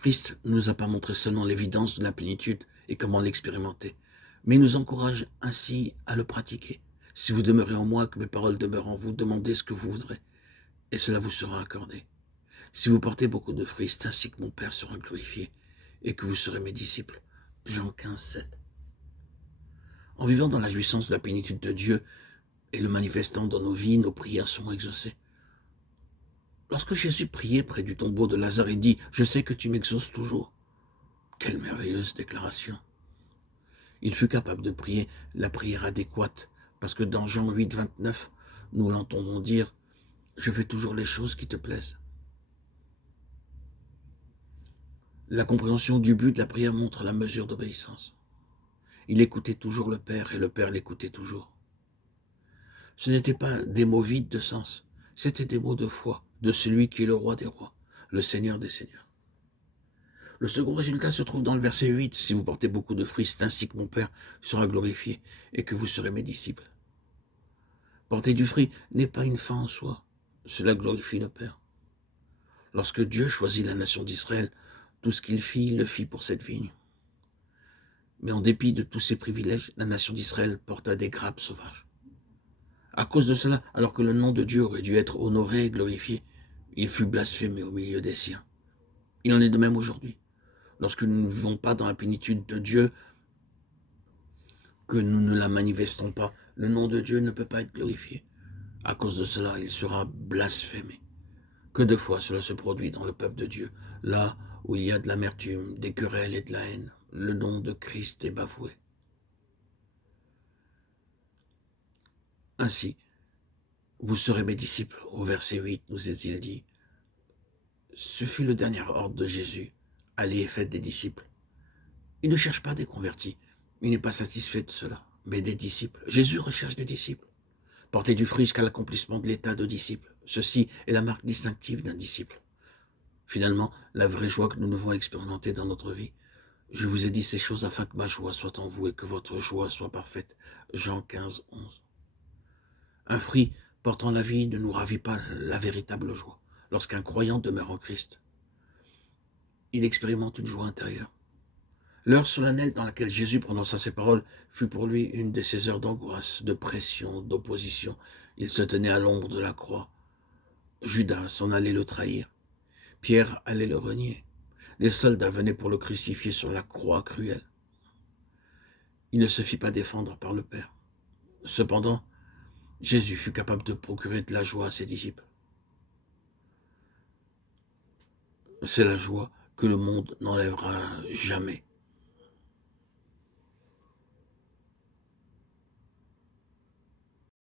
Christ ne nous a pas montré seulement l'évidence de la plénitude et comment l'expérimenter, mais il nous encourage ainsi à le pratiquer. Si vous demeurez en moi, que mes paroles demeurent en vous, demandez ce que vous voudrez, et cela vous sera accordé. Si vous portez beaucoup de fruits, c'est ainsi que mon Père sera glorifié, et que vous serez mes disciples. Jean 15, 7. En vivant dans la jouissance de la plénitude de Dieu et le manifestant dans nos vies, nos prières seront exaucées. Lorsque Jésus priait près du tombeau de Lazare, il dit « Je sais que tu m'exauces toujours ». Quelle merveilleuse déclaration! Il fut capable de prier la prière adéquate, parce que dans Jean 8, 29, nous l'entendons dire « Je fais toujours les choses qui te plaisent ». La compréhension du but de la prière montre la mesure d'obéissance. Il écoutait toujours le Père et le Père l'écoutait toujours. Ce n'étaient pas des mots vides de sens, c'étaient des mots de foi de celui qui est le roi des rois, le Seigneur des seigneurs. Le second résultat se trouve dans le verset 8. Si vous portez beaucoup de fruits, c'est ainsi que mon Père sera glorifié et que vous serez mes disciples. Porter du fruit n'est pas une fin en soi, cela glorifie le Père. Lorsque Dieu choisit la nation d'Israël, tout ce qu'il fit, il le fit pour cette vigne. Mais en dépit de tous ses privilèges, la nation d'Israël porta des grappes sauvages. À cause de cela, alors que le nom de Dieu aurait dû être honoré et glorifié, il fut blasphémé au milieu des siens. Il en est de même aujourd'hui. Lorsque nous ne vivons pas dans la plénitude de Dieu, que nous ne la manifestons pas, le nom de Dieu ne peut pas être glorifié. À cause de cela, il sera blasphémé. Que de fois cela se produit dans le peuple de Dieu, là où il y a de l'amertume, des querelles et de la haine, le nom de Christ est bafoué. Ainsi, vous serez mes disciples, au verset 8, nous est-il dit. Ce fut le dernier ordre de Jésus, allez et faites des disciples. Il ne cherche pas des convertis, il n'est pas satisfait de cela, mais des disciples. Jésus recherche des disciples. Porter du fruit jusqu'à l'accomplissement de l'état de disciple. Ceci est la marque distinctive d'un disciple. Finalement, la vraie joie que nous devons expérimenter dans notre vie. Je vous ai dit ces choses afin que ma joie soit en vous et que votre joie soit parfaite. Jean 15, 11. Un fruit portant la vie ne nous ravit pas la véritable joie. Lorsqu'un croyant demeure en Christ, il expérimente une joie intérieure. L'heure solennelle dans laquelle Jésus prononça ces paroles fut pour lui une de ces heures d'angoisse, de pression, d'opposition. Il se tenait à l'ombre de la croix. Judas s'en allait le trahir. Pierre allait le renier. Les soldats venaient pour le crucifier sur la croix cruelle. Il ne se fit pas défendre par le Père. Cependant, Jésus fut capable de procurer de la joie à ses disciples. C'est la joie que le monde n'enlèvera jamais.